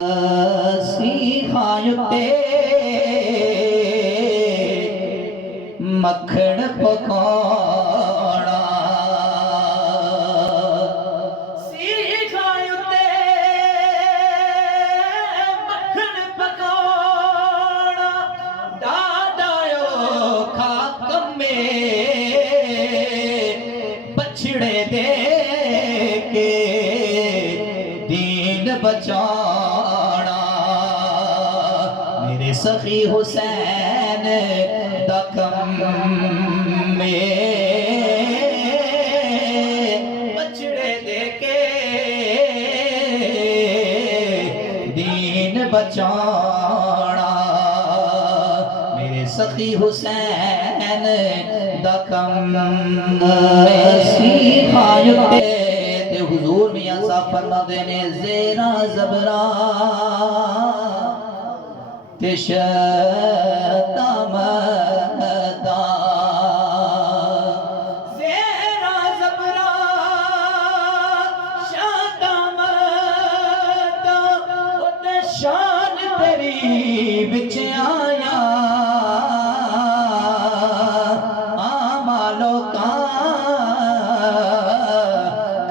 سیخاں تے مکھن پکانا سیخاں تے مکھن پکانا ڈاڈایو کھا کمے بچڑے دے کے دین بچانا میرے سخی حسین دکم میں بچڑے دے کے دین بچانا میرے سخی حسین دکم سیخاں تے حضور میاں صاحب فرما دینے زیرہ زبرہ تشتا مدہ زیرہ زبرہ شتا مدہ شان تیری بچ آیا آمالو کا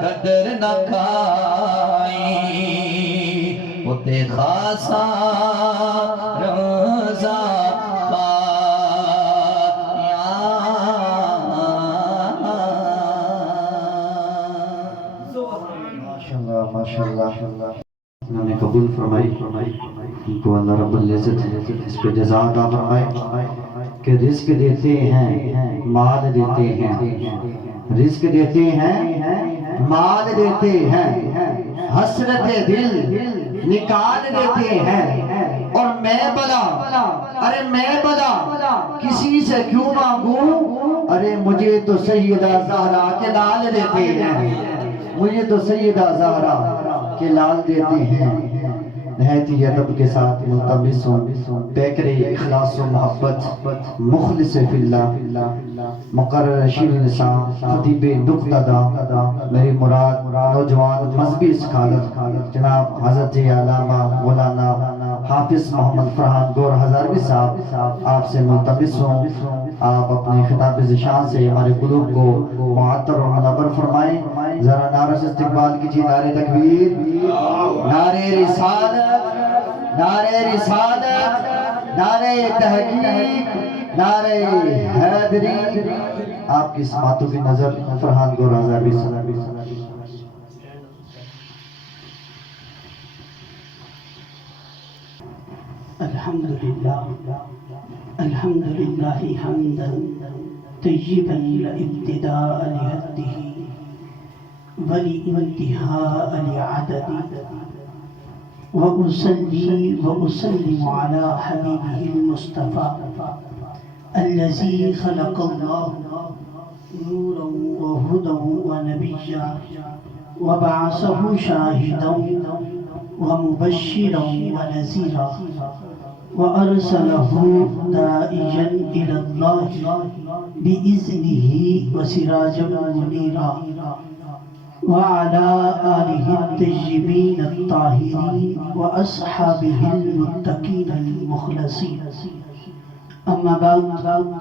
قدر نہ کھائی اتے خاصا روزہ پایا ماشاءاللہ انہوں نے قبول فرمائی ان کو اللہ رب العزت اس پہ جزا عطا فرمائے کہ رزق دیتے ہیں مال دیتے ہیں رزق دیتے ہیں مال دیتے ہیں حسرت دل نکال دیتے ہیں اور میں بلا ارے میں بلا کسی سے کیوں مانگوں ارے مجھے تو سیدہ زہرا کے لال دیتے ہیں مجھے تو سیدہ زہرا کے لال دیتے ہیں نہایت ہی ادب کے ساتھ ملتمس ہوں پیکر اخلاص و محبت مخلص فی اللہ مقرر شیر لسان خطیب نقطہ میری مراد نوجوان مذہبی سکالت جناب حضرت علامہ مولانا حافظ محمد فرحان گور ہزاروی صاحب آپ سے ملتمس ہوں آپ اپنے خطاب ذشان سے ہمارے قلوب کو معطر و منور فرمائیں ذرا نعرہ سے استقبال کیجئے نعرہ تکبیر نعرہ رسالت نعرہ تحقیق نعرہ حیدری آپ کی سماعتوں کی نظر فرحان گور ہزاروی صاحب الحمدللہ حمدا طیبا ابتداء لحده ولانتهاء لعدده وأصلي وأسلم على حبيبه المصطفى الذي خلق الله نورا وهدى ونبيا وبعثه شاهدا ومبشرا ونذيرا وأرسله داعيا إلى الله بإذنه وسراجا منيرا وعلى آله الطيبين الطاهرين وأصحابه المتقين المخلصين أما بعد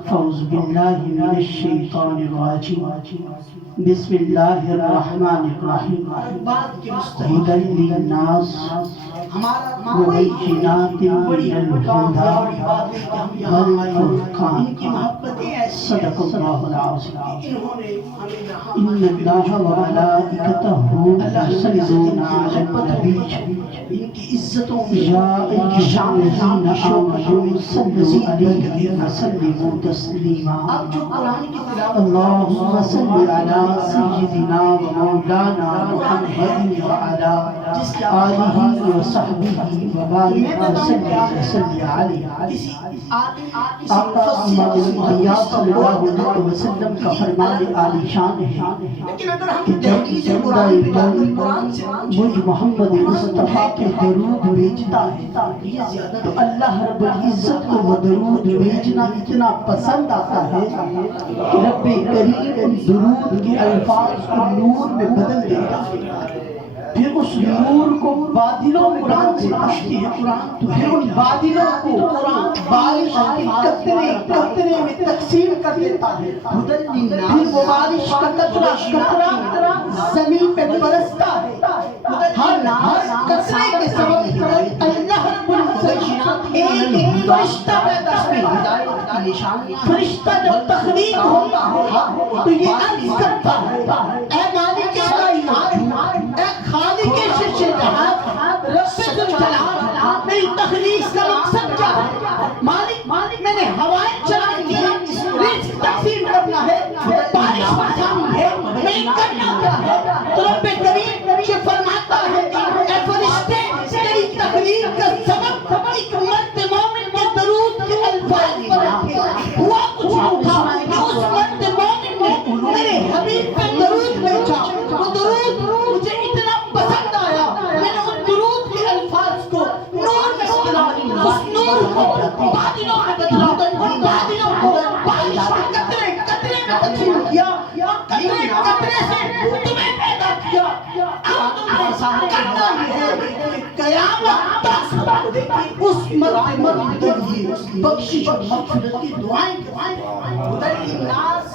فأعوذ بالله من الشيطان الرجيم بسم الله الرحمن الرحيم هدى للناس وبينات من الهدى والفرقان صدق الله العظيم إن الله وملائكته يصلون على النبي يا أيها الذين آمنوا صلوا عليه وسلموا تسليما اللهم صل على سيدنا ومولانا محمد وعلى آله وصحبه وبارك وسلم عليه آقا انبیاء صلی اللہ علیہ وسلم کا فرمان عالی شان ہے کہ جب زندہ مجھ محمد مصطفیٰ کے درود بھیجتا ہے تو اللہ رب العزت کو وہ درود بھیجنا اتنا پسند آتا ہے کہ رب کریم درود کے الفاظ کو نور میں بدل دیتا ہے پھر اس نور کو بادلوں قرآن سے پوچھتے ہیں، پھر ان بادلوں کو قرآن بارش کے قطرے قطرے میں تقسیم کر دیتا ہے، پھر وہ بارش کا قطرہ قطرہ زمین پہ برستا ہے، ہر قطرے کے سبب اللہ رب العزت ایک فرشتہ پیدا کرتا ہے۔ فرشتہ جب تخلیق ہوتا ہے تو یہ عرض کرتا ہے، اے مالک کائنات، اے خالق شش جہاں، رب ذوالجلال، میری تخلیق کا مقصد کیا ہے؟ مالک میں نے ہوائیں چلانی ہے، رزق تقسیم کرنا ہے، بارش برسانی ہے، میں کرنا کیا ہے؟ تو رب کریم یہ فرماتا ہے، اے فرشتے، تیری تخلیق کا سبب ایک مرد مومن کے درود کے الفاظ پر ہوا کچھ اٹھا کہ اس مرد مومن نے میرے حبیب پہ درود بھیجا، وہ درود مجھے اتنا پسند آیا، میں نے ان درود کے الفاظ کو نور میں بدلا، اس نور کو بادلوں میں بدلا، ان بادلوں کو بارش کے قطرے قطرے میں تبدیل کیا، اور قطرے قطرے سے تمہیں پیدا کیا۔ اب تم نے کرنا یہ ہے کہ قیامت تک اس مرد کے لیے بخشش اور مغفرت کی دعائیں کریں۔ خدای ناز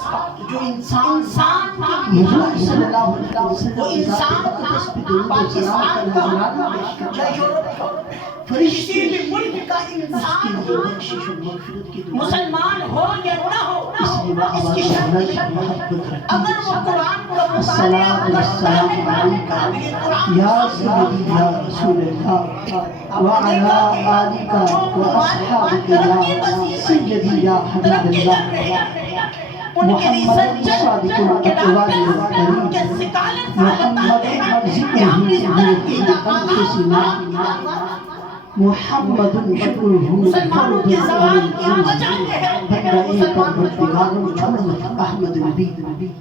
جو انسان حضور صلی اللہ علیہ وسلم وہ انسان پاکستان کا یا یورپ فرشتے میں ملک کا انسان مسلمان ہو یا نہ ہو، اس کی شرط اگر وہ قرآن کا مطالعہ کرتا ہے، یا سیدی یا رسول اللہ وعلی آلک واصحابک یا سیدی یا حبیب اللہ محمد صادق الاقوال والکریم محمد ذکرہ بانفسنا محمد شکرہ مسلمانوں کی زبان کی وجہ یہ ہے بندہ پروردگار احمد نبی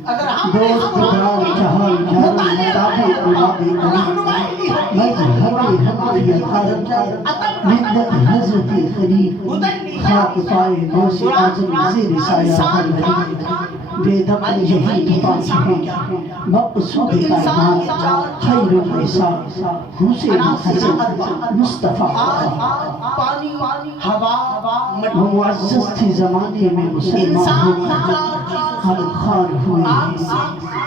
اگر ہم دوست دار جہان جان مطابق اولاد نبی مذہب ہماری حضرت ملت حضرت خلیل خاک پائے غوث اعظم زیر سایہ ہر نبی بے دم یہی دفاع مقصود کائنات خیر النساء حسین حضرت مصطفیٰ پانی ہوا معزز تھی زمانے میں مسلمان ہو کر ہم خان ہوئے ہیں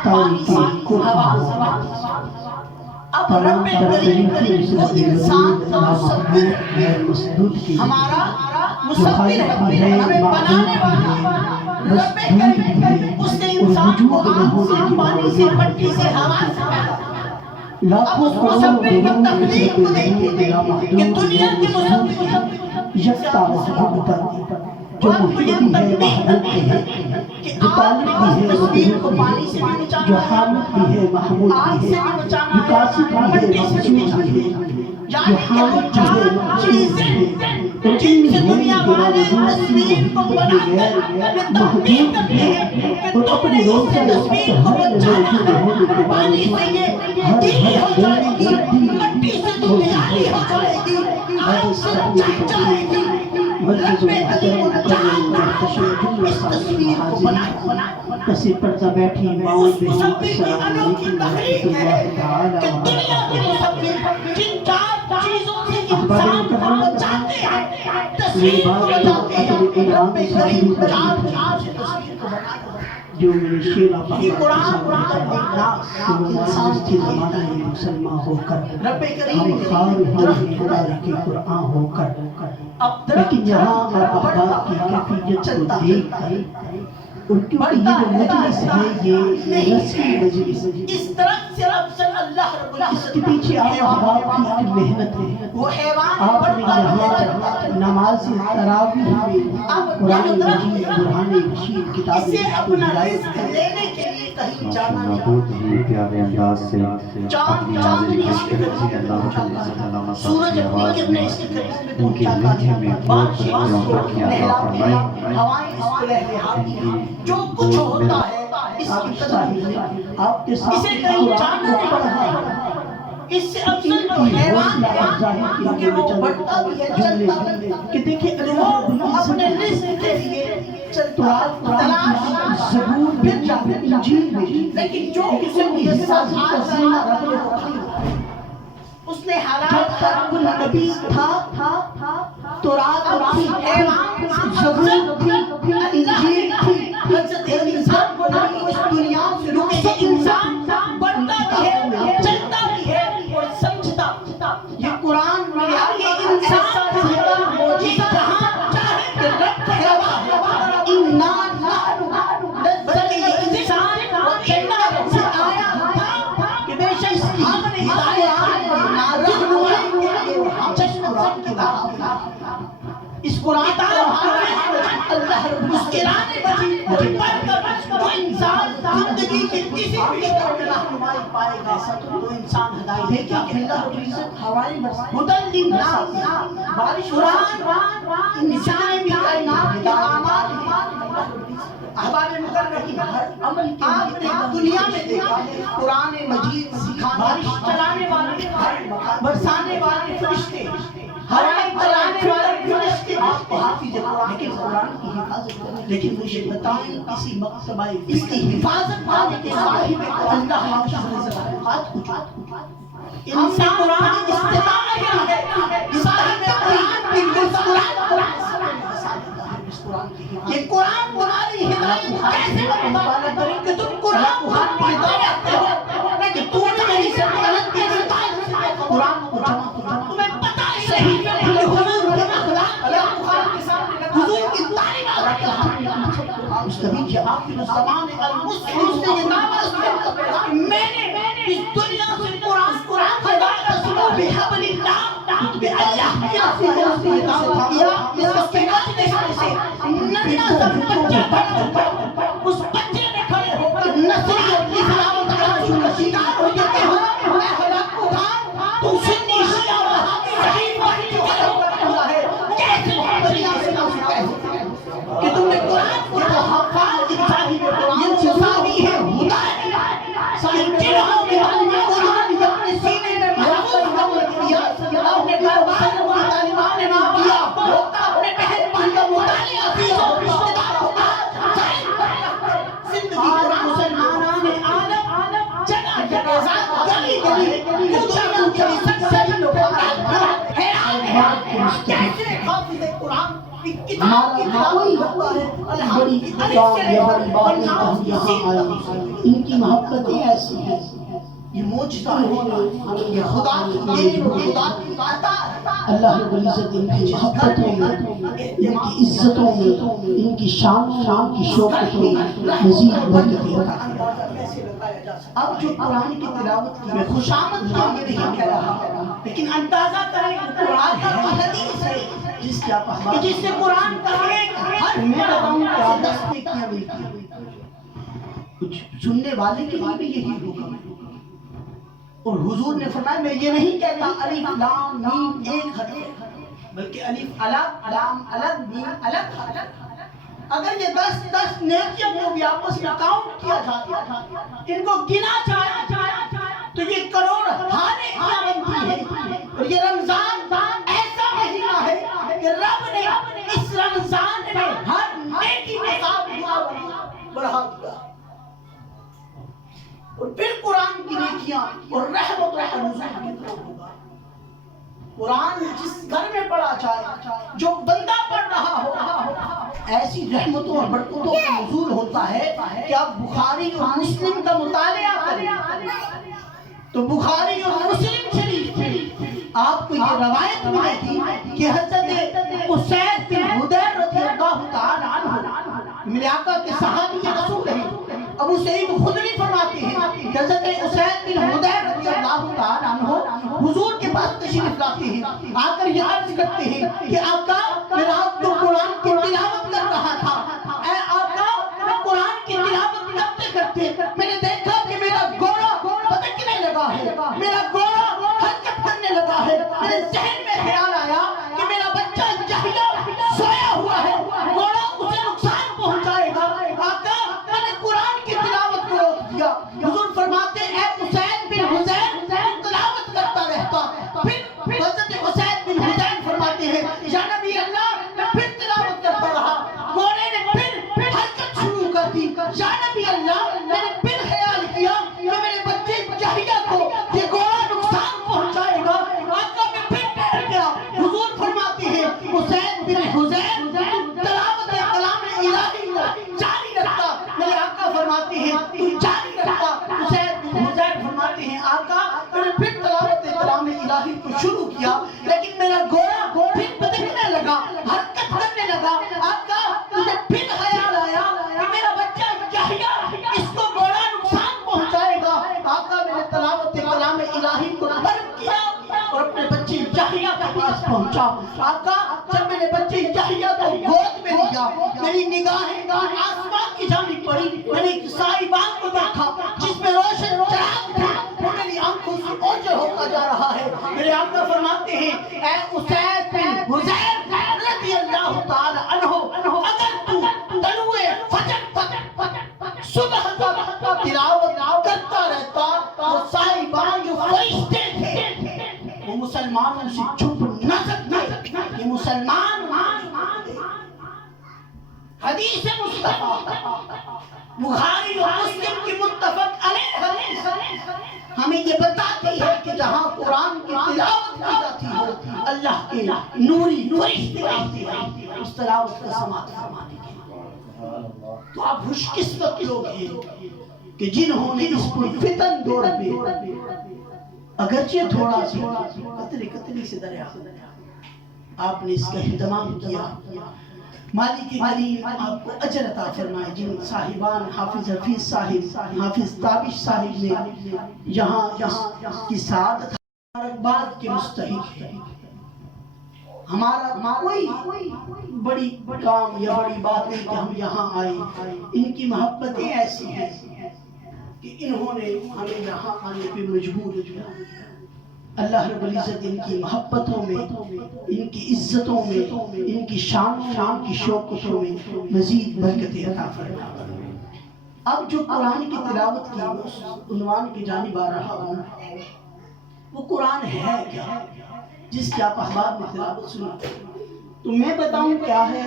تاریخ کو اب رب کریم وہ انسان کا مصدر ہمارا مصور ہے، ہمیں بنانے والا رب کریم اس نے انسان کو آگ سے پانی سے مٹی سے ہوا سے پیدا کیا۔ اب اس مصور کی تخلیق کو دیکھیں کہ دنیا کے مصور یکتا محبوب تر جو محبی ہے محبوب ہے جو طالب بھی ہے تصویر کو پانی سے بھی بچانا، جو حامد بھی ہے محمود بھی ہے جو قاسد بھی ہے مقصود بھی ہے جو حامد بھی ہے مقصود بھی ہے جن سے دنیا والے تصویر کو بناتے ہیں تحقیق کرتے ہیں کہ تم نے اس تصویر کو بچانا، پانی سے یہ گیلی ہو جائے گی، مٹی سے دنیالی ہو جائے گی، آگ سے جل جائے گی۔ رب کریم اس تصویر کو بنایا، کسی پردہ بیٹھی ماؤں اس مصور کی انوکھی تحریک ہے کہ دنیا کے مصور جن چار چیزوں سے انسان کو بچاتے ہیں، تصویر کو بچاتے ہیں، رب کریم چار چیز سے تصویر کو بناتا ہے۔ جو میرے شیر آپ یہ قرآن انسان کی زمانہ میں مسلمان ہو کر رب کریم ہم خار ہوئے خدا کے قرآن ہو کر لیکن یہاں آپ احباب کی کیفیت کو دیکھ کر اور کیونکہ یہ جو مجلس ہے یہ رسمی مجلس اس طرف سے رب صلی اللہ رب اس کے پیچھے آپ احباب کی ایک محنت ہے۔ وہ حیوان آپ نے یہاں نماز تراویح میں قرآن مجید برہان رشید کتاب اسے اپنا رزق لینے کے لیے کہیں جانا نہیں، بہت ہی پیارے انداز سے اپنی حاضری پیش کریں گے۔ اللہ تعالیٰ سورج اپنی کرنے اس کے قریب میں پہنچا کر بارش نہلاتے ہیں، ہوائیں اس کو لہلاتی ہیں، جو کچھ ہوتا ہے اس کی قدر آپ کے ساتھ اسے کہیں جانا نہیں پڑا۔ اس سے افضل تو حیوان ہے کیونکہ وہ بڑھتا بھی ہے، چلتا بھی ہے، کہ دیکھیں وہ اپنے رزق کے لیے چلتا تلاش زبور میں انجیل میں لیکن جو اسے یہ ساتھ آج اس نے حالات خلق النبی تھا تو رات تھی، زبور تھی، انجیل تھی، حضرت انسان کو نبی اس دنیا سے رخصت انسان بڑھتا بھی ہے، چلتا بھی ہے اور سمجھتا۔ یہ قرآن میں آگے انسان زندہ موجود جہاں چاہے کہ رب کا ہوا انان بلکہ یہ انسان جنت سے آیا تھا کہ بے شک ہم نے ہدایت رہنمائی کے لیے ہم قرآن کی اس قرآن اللہ اس قرآن مجید کو پڑھ کر جو انسان زندگی کے کسی بھی شعبے میں رہنمائی پائے گا تو انسان ہدایت ہے کہ اللہ رب العزت ہوائی ہدن للناس بارش قرآن انسان بھی کائنات کے اعمال احباب مکرمہ کی عمل کے آپ نے دنیا میں دیکھا ہے قرآن مجید سکھانے بارش چلانے والے برسانے والے فرشتے ہوائیں چلانے والے فرشتے آپ کو حافظ قرآن کے قرآن کی حفاظت کریں، لیکن مجھے بتائیں کسی مقصبہ اس کی حفاظت کرنے کے صاحب اللہ مخصوصات کچھ انسان قرآن استطاعت ہے صاحب قرآن کی مسکرات یہ قرآن تمہاری ہدایت کیسے مطالعہ کریں کہ تم قرآن پڑھتے رہتے ہو کہ تو نے میری سلطنت کی ستائش قرآن کو جمع تمہیں پتہ ہے صحیح کہ حضور کے اخلاق اللہ بخاری کے سامنے حضور کی تعلیمات مستبین کہ آخر الزمان المسلم سے یہ دعویٰ میں نے اس دنیا سے قرآن ہدایت رسولوں بحبل اللہ اللہ کی رسولوں سے دعویٰ کیا اس کے وجہ سے نبینا سب بچے اس بچے نے کھڑے ہو کر نصری اور اسلام کا شکار ہو جاتے ہو میں حلاق کو خان تو سنی شیعہ اور حامی صحیح بات جو کھڑے ہو کر اللہ ہے کیسے محمدیہ سے نام سکتے ہو کہ تم نے قرآن کو تو حفاظ صاحب قرآن سے صاحبی ہے ہدایت صاحب جنہوں کے تعلیمات قرآن کے اپنے سینے میں محفوظ حمل کیا اللہ نے کاربان کو تعلیمان نے نہ کیا ہوتا اپنے بہن بھائی کا مطالعہ عزیزوں رشتہ داروں کا زندگی قرآن مسلمانان عالم جگہ جگہ گلی گلی کچھ کچھ سکسری لوگ حیران کیسے حافظ قرآن کوئی بڑی بڑی باتیں ہم یہاں آئے ان کی محبتیں ایسی ہیں یہ موجزہ ہے یہ خدا کی دین اور خدا کی عطا اللہ رب العزت ان کی محبتوں میں ان کی عزتوں میں ان کی شان کی شوقتوں میں مزید برکتیں عطا اب جو قرآن کی تلاوت کی میں خوشامد کی یہ نہیں کہہ رہا لیکن اندازہ کریں قرآن کا حدیث ہے جس سے قرآن کا ایک ہر میں بتاؤں کیا دستے کیا ملتی کچھ سننے والے کے لیے بھی یہی ہوگا اور حضور نے فرمایا میں یہ نہیں کہتا الف لام میم ایک حرف بلکہ الف الگ لام الگ میم الگ اگر یہ 10 نیکیوں کو بھی آپس میں کاؤنٹ کیا جائے ان کو گنا جائے تو یہ کروڑ ہارے کیا بنتی ہے اور یہ رمضان ایسا مہینہ ہے کہ رب نے اس رمضان میں ہر نیکی میں بڑھا دیا اور پھر قرآن کی نیکیاں اور رحمتوں کا نزول ہوگا قرآن جس گھر میں پڑھا جائے جو بندہ پڑھ رہا ہو ایسی رحمتوں اور برکتوں کا نزول ہوتا ہے کہ آپ بخاری اور مسلم کا مطالعہ کریں تو بخاری اور مسلم شریف آپ کو یہ روایت ملے گی کہ حضرت اسید بن حضیر رضی اللہ تعالی عنہ میرے آقا کے صحابی رسول ہیں ابو سعید خدری فرماتے ہیں کہ حضرت اسید بن حضیر رضی اللہ تعالی عنہ حضور کے پاس تشریف لاتے ہیں آ کر یہ عرض کرتے ہیں کہ آقا میں رات کو قرآن کی تلاوت کر رہا تھا اے آقا میں قرآن کی تلاوت کرتے کرتے میں نے دیکھا کہ میرا گھوڑا بھٹکنے لگا ہے میرا گھوڑا حرکت کرنے لگا ہے میرے ذہن میں خیال آیا کہ میرا بچہ جہیہ سویا ہوا ہے گھوڑا اسے نقصان پہنچائے گا آقا میں نے قرآن کی تلاوت کو روک دیا حضور فرماتے اے اسید بن حضیر تلاوت کرتا رہتا پھر حضرت اسید بن حضیر فرماتے ہیں یا نبی اللہ میں آقا میں نے تلاوت کلام الہی کو ترک کیا اور اپنے بچے یحییٰ کے پاس پہنچا. آقا جب میں نے بچے یحییٰ کو گود میں لیا میری نگاہیں آسمان کی جانب پڑی. میں نے ایک سائبان کو دیکھا جس میں روشن چراغ تھا. میری آنکھوں سے اوجھل ہوتا جا رہا ہے. میرے آقا فرماتے ہیں اے اسید بن حضیر رضی اللہ تعالی عنہ اگر تو طلوع فجر تک صبح تک تلاوت کرتا رہتا وہ صاحبان جو فرشتے تھے وہ مسلمانوں سے چھپ نہ سکتے. یہ مسلمان حدیث مصطفیٰ بخاری و مسلم کی متفق علیہ حدیث ہمیں یہ بتاتی ہے کہ جہاں قرآن کی تلاوت کی جاتی ہو اللہ کے نوری فرشتے آتے ہیں اس تلاوت کا سماعت فرمانے کے لیے. تو آپ خوش قسمت لوگ ہیں کہ جنہوں نے اس فتن دور میں اگرچہ تھوڑا سا قطری سے دریا آپ نے اس کا اہتمام کیا. مالک کریم آپ کو اجر عطا فرمائے. جن صاحبان حافظ حفیظ صاحب حافظ تابش صاحب نے یہاں کی سعادت مبارکباد کے مستحق ہے. ہمارا کوئی بڑی کام یا بڑی بات نہیں کہ ہم یہاں آئے. ان کی محبتیں ایسی ہیں کہ انہوں نے ہمیں یہاں آنے پہ مجبور کیا. اللہ رب العزت ان کی محبتوں میں ان کی عزتوں میں ان کی شان کی شوقتوں میں مزید برکت عطا فرمائے. اب جو قرآن کی تلاوت کی اس عنوان کی جانب آ رہا ہوں وہ قرآن ہے کیا جس کی آپ احباب میں تلاوت سنتے ہیں. تو میں بتاؤں کیا ہے.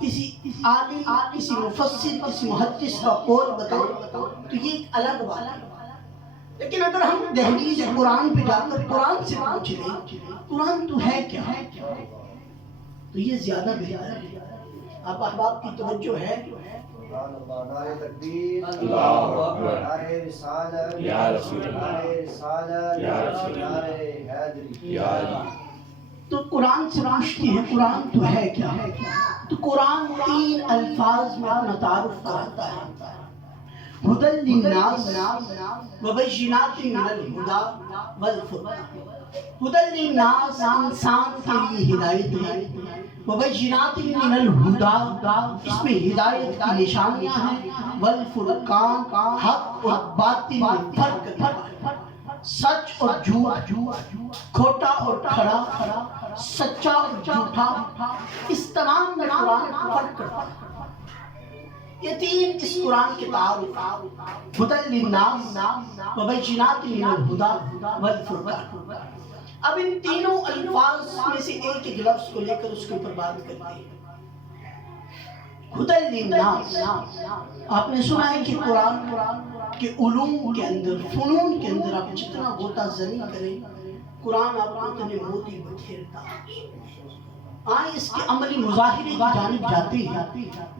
کسی عالم کسی مفسر کسی محدث کا قول بتاؤں تو یہ ایک الگ بات ہے. لیکن اگر ہم دہلیز قرآن پہ جا کر قرآن سے پوچھ لیں قرآن تو ہے کیا تو یہ زیادہ بہتر ہے. آپ احباب کی توجہ ہے. نعرہ تکبیر اللہ اکبر نعرہ رسالت یا رسول اللہ نعرہ رسالت یا رسول اللہ نعرہ حیدری یا علی. تو قرآن سے پوچھتے ہیں قرآن تو ہے کیا. تو قرآن 3 الفاظ میں اپنا تعارف کراتا ہے. ہدی للناس وبینات من الہدی والفرقان. ہدی للناس انسان کے لیے ہدایت ہے. وبینات من الہدی اس میں ہدایت کی نشانیاں ہیں. والفرقان حق اور باطل میں فرق ہے. سچ اور جھوٹ کھوٹا اور کھڑا سچا اور جھوٹا اس تمام میں قرآن فرق کرتا ہے. یہ 3 اس قرآن کے تعارف ہدی للناس وبینات من الہدی والفرقان. اب ان تینوں الفاظ میں سے ایک لفظ کو لے کر اس کے اوپر بات کرتے ہیں. ہدی للناس آپ نے سنا ہے کہ قرآن کے علوم کے اندر فنون کے اندر آپ جتنا غوطہ زنی کریں قرآن آپ کو اتنے موتی بکھیرتا. آئیں اس کے عملی مظاہرے کی جانب جاتے ہیں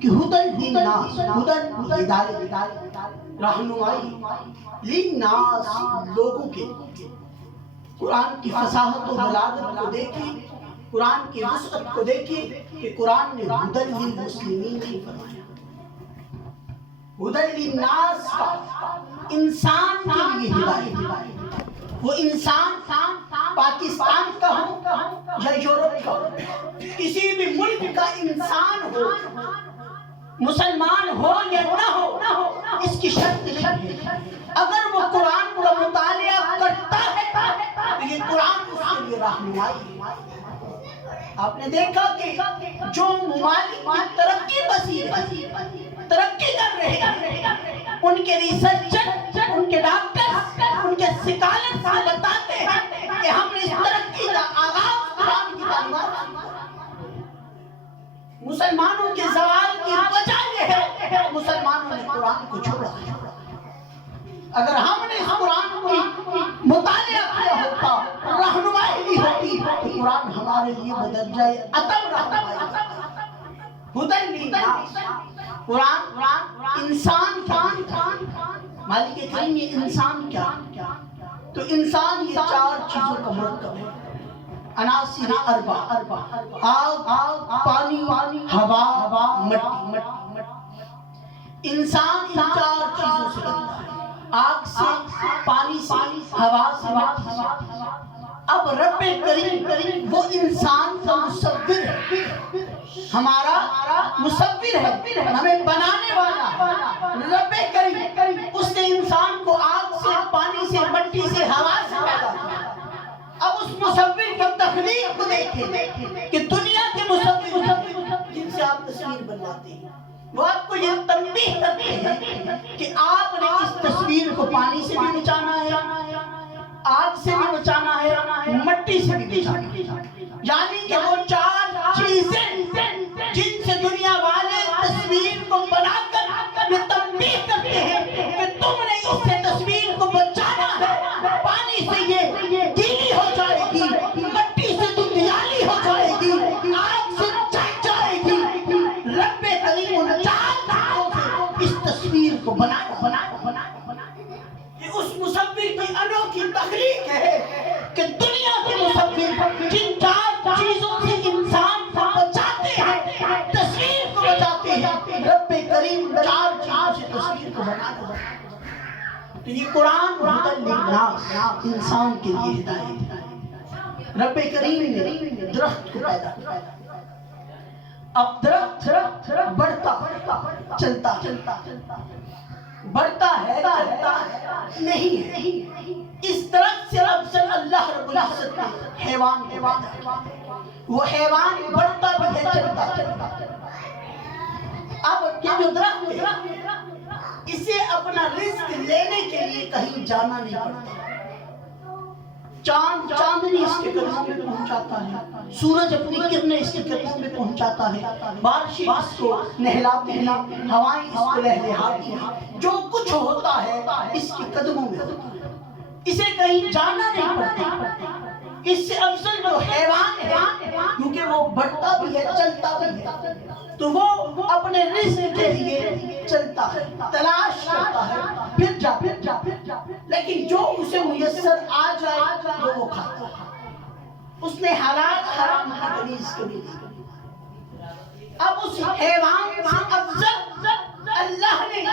کہ ہدی للناس ہدی ہدایت رہنمائی للناس لوگوں کے. قرآن کی فصاحت و بلاغت کو دیکھیں قرآن کی وسعت کو دیکھیں کہ قرآن نے ہدی للمسلمین نہیں فرمایا. ہدی للناس کا انسان کے لیے ہدایت. وہ انسان پاکستان کا ہو یا یورپ کا ہو کسی بھی ملک کا انسان ہو مسلمان ہو یا نہ ہو اس کی شرط نہیں ہے. اگر وہ قرآن کا مطالعہ کرتا ہے تو یہ قرآن اس کے لیے رہنمائی. آپ نے دیکھا کہ جو ممالک میں ترقی پذیر ترقی کر رہے ہیں ان کے ریسرچر ان کے ڈاکٹر ان کے سکالر سے بتاتے ہیں کہ ہم نے اس ترقی کا آغاز قرآن کی تعلیمات. مسلمانوں کے زوال کی وجہ یہ ہے مسلمانوں نے قرآن کو چھوڑا. اگر ہم نے اس قرآن کو مطالعہ کیا ہوتا رہنمائی لی ہوتی تو قرآن ہمارے لیے بدل جائے عدم رہنمائی. ہدی للناس قرآن انسان کیا مالک کریم یہ انسان کیا تو انسان یہ 4 چیزوں کا مرکب ہے. عناصر اربع آگ پانی ہوا مٹی. انسان ان 4 چیزوں سے بنتا ہے. آگ سے پانی سے، ہوا سے، مٹی سے۔ اب رب کریم وہ انسان کا مصور ہے، ہمارا مصور ہے، ہمیں بنانے والا رب کریم، اس نے انسان کو آگ سے، پانی سے، مٹی سے، ہوا سے پیدا کیا۔ اب اس مصور کی تخلیق کو دیکھیں کہ دنیا کے مصور جن سے آپ تصویر بنواتے ہیں، وہ آپ کو یہ تنبیہ کرتے ہیں کہ آپ نے اس تصویر کو پانی سے بھی بچانا ہے، آگ سے بھی بچانا ہے، مٹی سے بھی بچانا ہے۔ یعنی کہ وہ چار چیزیں جن سے دنیا والے تصویر کو بنا کر یہ تنبیہ کرتے ہیں کہ تم نے اس سے تصویر کو بچانا ہے۔ پانی سے یہ گیلی ہو جائے گی، مٹی سے دندیالی ہو جائے گی، آگ سے جل جائے گی۔ رب کریم ان چار چیزوں سے اس تصویر کو بنا یہ اس مصور کی انوکھی تخلیق ہے کہ دنیا کے مصور جن چار چیزوں سے انسان کو بچاتے ہیں، تصویر کو بچاتے ہیں، رب کریم چار چیزوں سے تصویر کو بناتا ہے۔ تو یہ قرآن ہدی للناس، انسان کے لیے ہدایت ہے۔ رب کریم نے درخت کو پیدا کیا، اب درخت بڑھتا چلتا بڑھتا ہے، چلتا نہیں ہے۔ اس درخت سے افضل اللہ رب العزت نے حیوان پیدا کیا، وہ حیوان بڑھتا بھی ہے، چلتا۔ اب یہ جو درخت ہے اسے اپنا رزق لینے کے لیے کہیں جانا نہیں پڑتا۔ چاند چاندنی اس کے قدموں میں پہنچاتا ہے، سورج اپنی کرنیں اس کے قدموں میں پہنچاتا ہے، بارشیں اس کو نہلاتی ہیں، ہوائیں اس کو لہلہاتی ہیں، جو کچھ ہوتا ہے اس کے قدموں میں ہوتا ہے، اسے کہیں جانا نہیں پڑتا۔ اس سے افضل جو حیوان ہے کیونکہ وہ بڑھتا بھی ہے، چلتا بھی ہے، تو وہ اپنے رزق کے لیے چلتا ہے، تلاش کرتا ہے، پھر جا لیکن جو اسے میسر آ جائے وہ کھاتا ہے۔ اس نے حلال حرام کی تمیز کبھی نہیں۔ اب اس حیوان سے افضل اللہ نے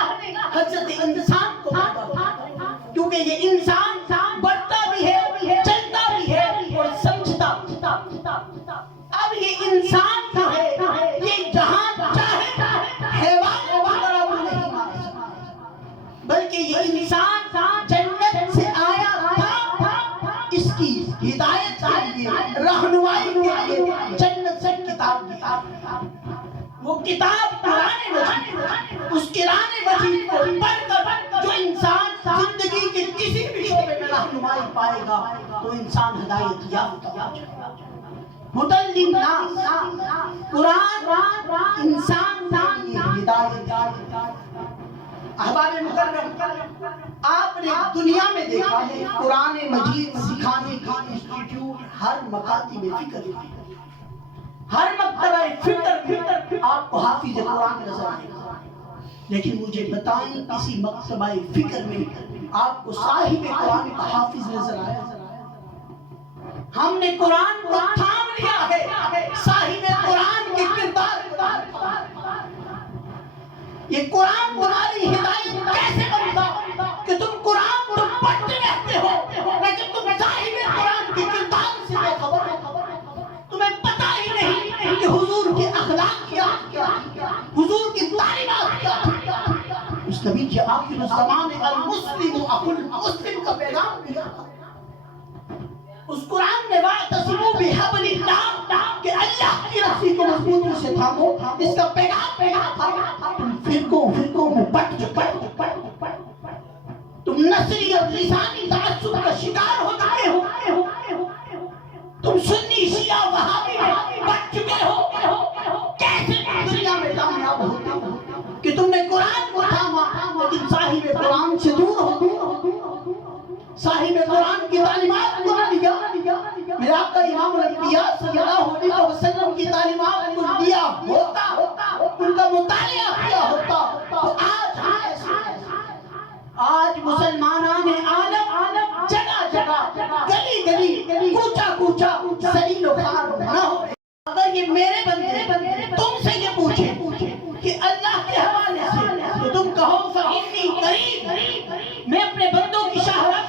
حضرت انسان کو پیدا کیا، کیونکہ یہ انسان بڑھتا بھی ہے، چلتا بھی ہے اور سمجھتا۔ اب یہ انسان جو ہے یہ جہاں چاہے حیوان کی طرح وہ نہیں مار سکتا، بلکہ یہ انسان جنت سے آیا تھا اس کی ہدایت کے لیے، رہنمائی کے لیے جنت سے کتاب دی۔ وہ کتاب قرآن مجید، اس قرآن مجید کو پڑھ کر جو انسان زندگی کے کسی بھی شعبے میں رہنمائی پائے گا تو انسان ہدایت یافتہ ہو جائے گا۔ ہدی للناس، قرآن انسان کے لیے ہدایت۔ احباب مکرم، آپ نے دنیا میں دیکھا ہے قرآن مجید سکھانے کا انسٹیٹیوٹ ہر مکاتب فکر میں، ہر مکتبہ فکر آپ کو حافظ قرآن نظر آئے گا، لیکن مجھے بتائیں کسی مکتبہ فکر میں آپ کو صاحب قرآن کا حافظ نظر آیا؟ ہم نے قرآن کو تھام لیا ہے، صاحب قرآن کے کردار کو۔ یہ قرآن تمہاری ہدایت کیسے بنتا کہ تم قرآن کو پڑھتے رہتے ہو لیکن تم صاحب قرآن کے کردار سے بے خبر ہو، تمہیں پتہ ہی نہیں کہ حضور کے اخلاقیات کیا، حضور کی تعلیمات کیا۔ اس نبی کے آخر الزمان المسلم اخو المسلم کا پیغام دیا، اس قرآن نے واعتصموا بحبل اللہ کہ اللہ کی رسی کو مضبوطی سے تھامو، اس کا پیغام تھا۔ تم فرقوں میں بٹ چکے، تم نسلی اور لسانی تعصب کا شکار ہو چکے ہو، تم سنی شیعہ وہابی میں بٹ چکے ہو۔ کیسے دنیا میں کامیاب ہوتے ہو کہ تم نے قرآن کو تھاما لیکن صاحب قرآن سے دور ہو، صاحب قرآن کی تعلیمات کو نہ لیا۔ میرے آقا امام الانبیاء صلی اللہ علیہ وسلم کی تعلیمات کو لیا ہوتا، ان کا مطالعہ کیا ہوتا تو آج مسلمانان عالم جگہ جگہ، گلی گلی، کوچہ کوچہ ذلیل و خوار نہ ہو۔ اگر یہ میرے بندے تم سے یہ پوچھیں کہ اللہ کے حوالے سے تو تم کہو فإنی قریب، میں اپنے بندوں کی شاہراہ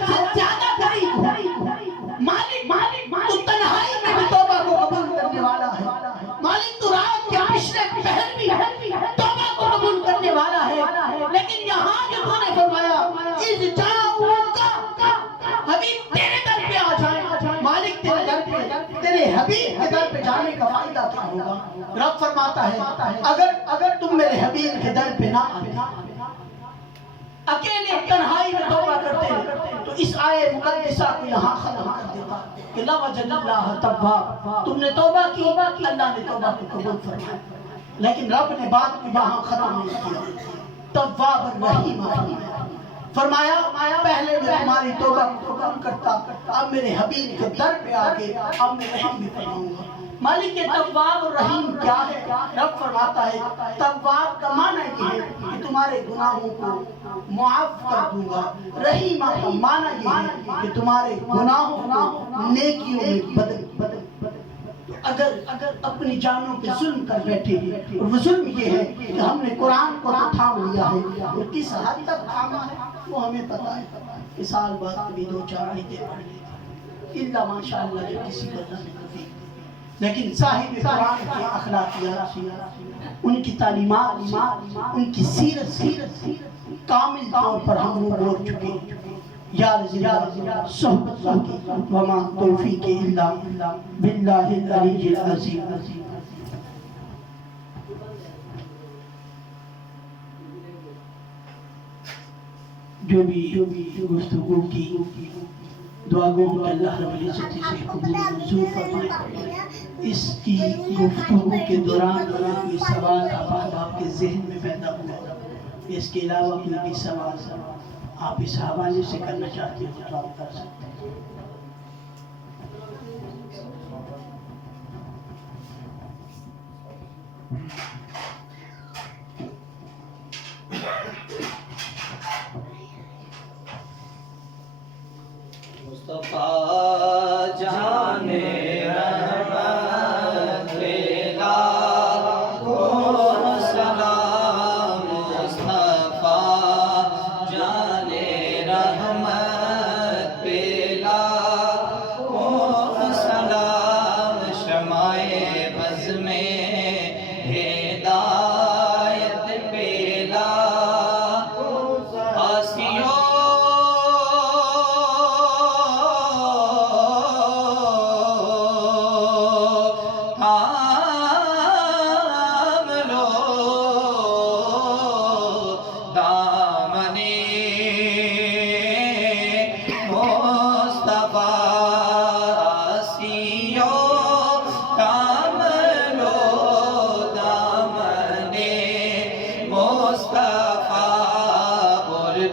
میرے حبیب کے در پہ جانے کا فائدہ کیا ہوگا؟ رب فرماتا ہے اگر تم میرے حبیب کے در پہ نہ آتے، اکیلے تنہائی میں توبہ کرتے تو اس آیے مقدسہ کو یہاں ختم کر دیتا کہ لا وجل اللہ تواب، تم نے توبہ کی، اللہ نے توبہ کو قبول فرمایا، لیکن رب نے بات کو یہاں ختم نہیں کیا۔ تواب الرحیم فرمایا پہلے میں تمہاری توبہ کو قبول کرتا، اب میرے حبیب کے در پہ آگے اب میں رحم بھی فرماؤں گا۔ مالک تواب الرحیم کیا ہے؟ رب فرماتا ہے تواب کا معنی یہ ہے کہ تمہارے گناہوں کو معاف کر دوں گا، رحیم کا معنی یہ ہے کہ تمہارے گناہوں کو نیکیوں میں بدل۔ اگر اپنی جانوں پہ ظلم کر بیٹھے ہیں، اور وہ ظلم یہ ہے کہ ہم نے قرآن کو تو تھام لیا ہے، اور کس حد تک تھاما ہے وہ ہمیں پتا ہے کہ سال بعد کبھی 2-4 آیتیں پڑھ لیتے الا ماشاءاللہ جو کسی کو نہ ملتی، لیکن صاحب قرآن کے اخلاقیات، ان کی تعلیمات، ان کی سیرت کامل طور پر ہم وہ بول چکے ہیں۔ یا اللہ صحبت واقعی وما توفیق الا باللہ العلی العظیم۔ جو بھی گفتگو کی دعا گو کہ اللہ رب العزت سے قبول منظور فرمائے۔ اس کی گفتگو کے دوران کوئی سوال آپ کے ذہن میں پیدا ہوا، اس کے علاوہ کوئی بھی سوال آپ اس حوالے سے کرنا چاہتے ہیں تو آپ کر سکتے ہیں۔ مصطفیٰ جانے رحمت لاکھوں سلام، مصطفیٰ جانے رحمت لاکھوں سلام، شمائے بز میں ہدایت پیلا آسیوں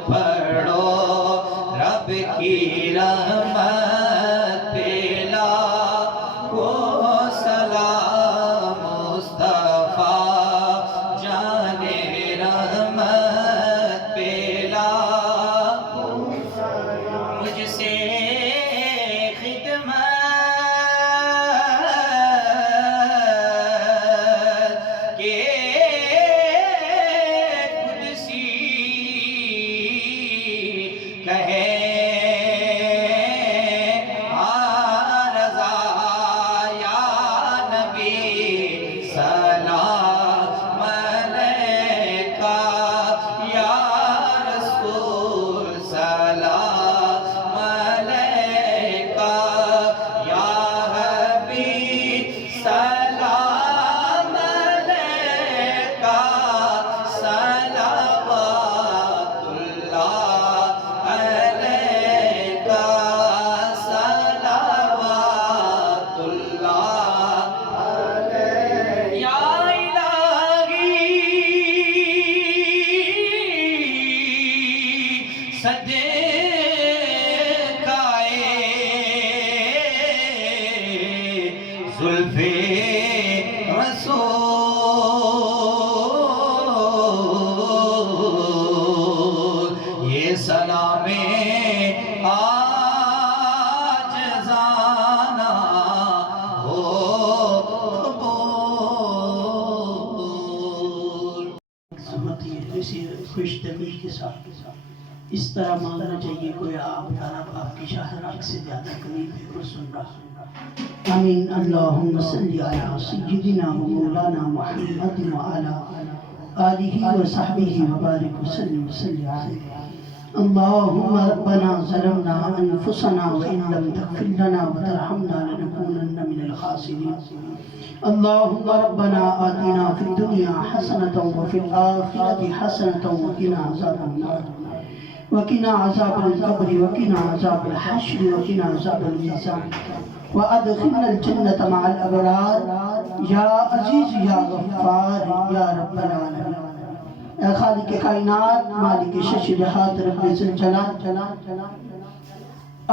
پڑھو رب کی رحمت پیلا کو سلام، مصطفیٰ جانے رحمت پیلا مجھ سے خدمت کے کہے رضا یا نبی سلام علیکہ، یا رسول سلام علیکہ، یا حبیب سلام علیکہ، صلوات اللہ زلف رسول یہ سلام عاجزانہ ہو قبول۔ سمت یہ جیسے خوش دلی کے ساتھ اس طرح مانگنا چاہیے کوئی آپ کی شاہراگ سے زیادہ قریب ہے اور سن رہا۔ آمین۔ اللہم صلی علی سیدنا و مولانا محمد و علی آلہ و صحبہ وبارک وسلم صلی علیہ۔ اللہم ربنا ظلمنا انفسنا وان لم تغفر لنا وترحمنا لنکونن من الخاسرين. اللهم ربنا آتنا في الدنيا حسنة وفي الآخرة حسنة وقنا عذاب النار وقنا عذاب القبر وقنا عذاب الحشر وقنا عذاب الميزان وأدخلنا الجنة مع الأبرار یا عزیز یا غفار یا رب العالمین. اے خالق کائنات مالک شش جہات رب ذوالجلال،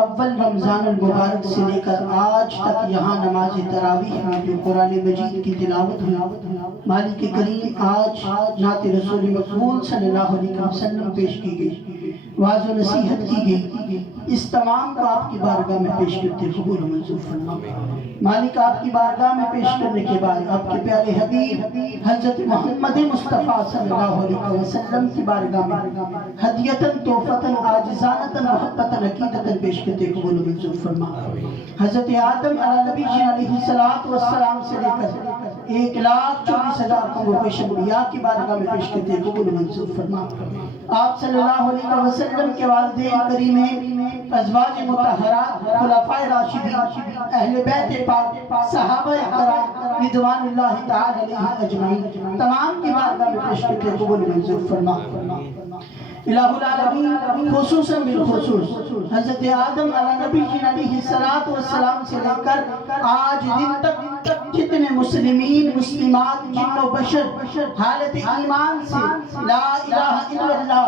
اول رمضان المبارک سے لے کر آج تک یہاں نماز تراویح میں جو قرآن مجید کی تلاوت ہوئی، مالک کریم آج نعت رسول مقبول صلی اللہ علیہ وسلم پیش کی گئی، واعظ و نصیحت کی گئی، اس تمام کو آپ کی بارگاہ میں پیش کرتے قبول و منظور فرما. مالک آپ کی بارگاہ میں پیش کرنے کے بعد آپ کے پیارے حبیب حضرت محمد مصطفیٰ صلی اللہ علیہ وسلم کی بارگاہ میں ہدیتاً تحفتاً عاجزانتاً محبتاً عقیدتاً پیش کرتے قبول و منظور فرما. حضرت آدم علیہ نبی علیہ السلام سے لے کر 1,24,000 قوم پیش انبیاء کی بارگاہ میں پیش کرتے قبول و منظور فرما. آپ صلی اللہ علیہ وسلم کے والدین کریمین، ازواج مطہرات، خلفائے راشدین، اہل بیت پاک، صحابہ کرام رضوان اللہ تعالی علیہ اجمعین تمام کی بارگاہ میں پیش کرتے قبول منظور فرما. الہ العالمین خصوصاً بالخصوص حضرت آدم علیہ نبی علیہ السلام سے لے کر آج دن تک جتنے مسلمین مسلمات جن و بشر حالت ایمان سے لا الہ الا اللہ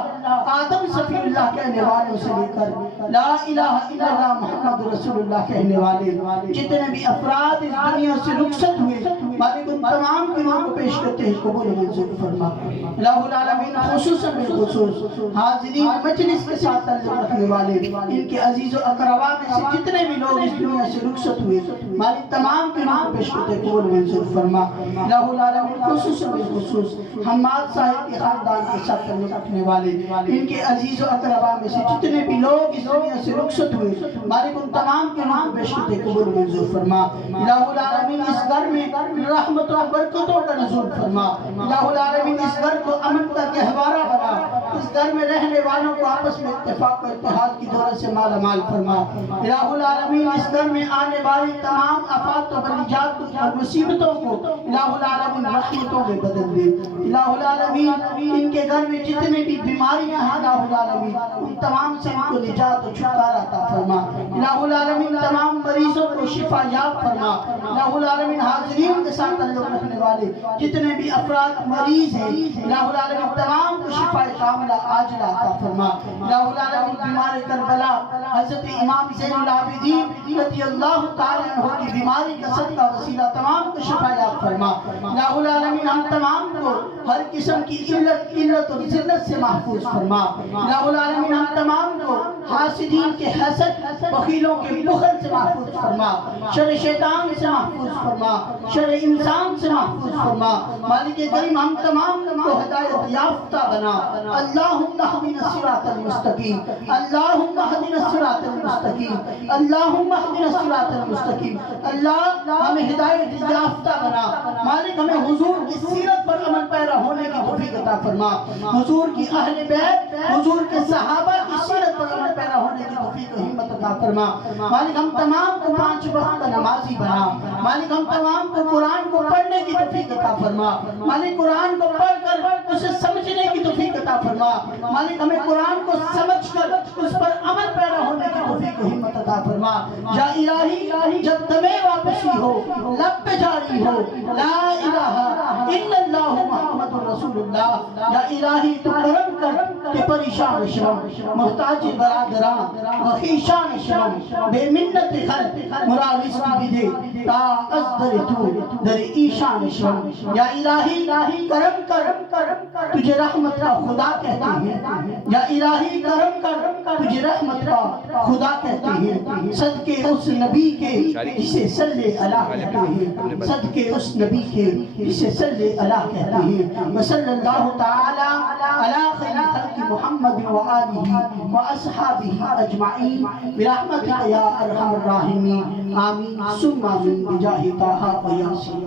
آدم صفی اللہ کہنے والوں سے لے کر لا الہ الا اللہ محمد رسول اللہ کہنے والے جتنے بھی افراد اس دنیا سے رخصت ہوئے، مالک ان تمام کے نام کو پیش کرتے ہیں قبول منظور فرما. الہ العالمین خصوصاً بالخصوص حاضرین مجلس کے ساتھ تعلق رکھنے والے ان کے عزیز و اقربا میں سے جتنے بھی لوگ اس دنیا سے رخصت ہوئے، مالک تمام کے نام کو پیش کرتے ہیں قبول منظور فرما. الہ العالمین خصوصاً بالخصوص حماد صاحب کے خاندان کے ساتھ تعلق رکھنے والے ان کے عزیز و اقربا میں سے جتنے بھی لوگ اس دنیا سے رخصت ہوئے، مالک ان تمام کے نام کو پیش کرتے ہیں قبول منظور فرما. الہ العالمین اس گھر میں رحمت و برکتوں کا نزول فرما. الہ العالمین اس گھر کو امن کا گہوارہ بنا، اس گھر میں رہنے والوں کو آپس میں اتفاق و اتحاد کی دولت سے مالا مال فرما. الہ العالمین اس گھر میں آنے والی تمام آفات و بلیجات اور مصیبتوں کو الہ العالمین رحمتوں میں بدل دے. الہ العالمین ان کے گھر میں جتنے بھی بیماریاں ہیں الہ العالمین ان تمام سے ان کو نجات و چھٹکارا عطا فرما. الہ العالمین تمام مریضوں کو شفا یاب فرما. الہ العالمین حاضرین کے ساتھ تعلق رکھنے والے جتنے بھی افراد مریض ہیں الہ العالمین تمام کو شفا کاملہ عاجلہ عطا فرما. الہ العالمین بیمار کربلا حضرت امام زین العابدین رضی اللہ تعالی عنہ کی بیماری کا صدقہ وسیلہ تمام کو شفا یاب فرما. الہ العالمین ہم تمام کو ہر قسم کی قلت اور ذلت سے محفوظ فرما. الہ العالمین ہم تمام کو حاسدین کے حسد، بخیلوں کے بخل سے محفوظ فرما، شر شیطان سے محفوظ فرما، شر انسان سے محفوظ فرما. مالک کریم ہم تمام کو ہدایت یافتہ بنا. اللہم اہدنا الصراط المستقیم، اللہم اہدنا الصراط المستقیم، اللہم اہدنا الصراط المستقیم. اللہ ہمیں ہدایت یافتہ بنا. مالک ہمیں حضور کی سیرت پر عمل پیرا ہونے کی توفیق عطا فرما. حضور کی اہل بیت، حضور کے صحابہ کی سیرت پر عمل پیرا ہونے کی توفیق و ہمت عطا فرما. مالک ہم تمام کو 5 وقت کا نمازی بنا. مالک ہم تمام کو قرآن کو پڑھنے کی توفیق عطا فرما. مالک قرآن کو پڑھ کر اسے سمجھنے کی توفیق عطا فرما. مالک ہمیں قرآن کو سمجھ کر اس پر عمل پیرا ہونے کی توفیق و ہمت عطا فرما. یا الہی جب تمہیں واپسی ہو، لب پہ جاری ہو لا الہ الا اللہ محمد رسول اللہ. یا الہی تو کرم کر کہ پریشان شرم محتاج برادران وخیشان شرم بے منت خلق مرا رزق بھی دے تا ازدر تو در ایشان شرم. یا الہی کرم کر تجھے رحمت کا خدا کہتے ہیں. یا الہی کرم کر تجھے رحمت کا خدا کہتے ہیں. صدقے اس نبی کے جسے صلی اللہ کہتے ہیں، صدقے اس نبی کے جسے صلی اللہ کہتے ہیں. وصلی اللہ تعالی علی خیر خلق محمد وآلہ واصحابہ اجمعین برحمتک یا ارحم الراحمین. آمین ثم آمین بجاہ طٰہٰ و یاسین.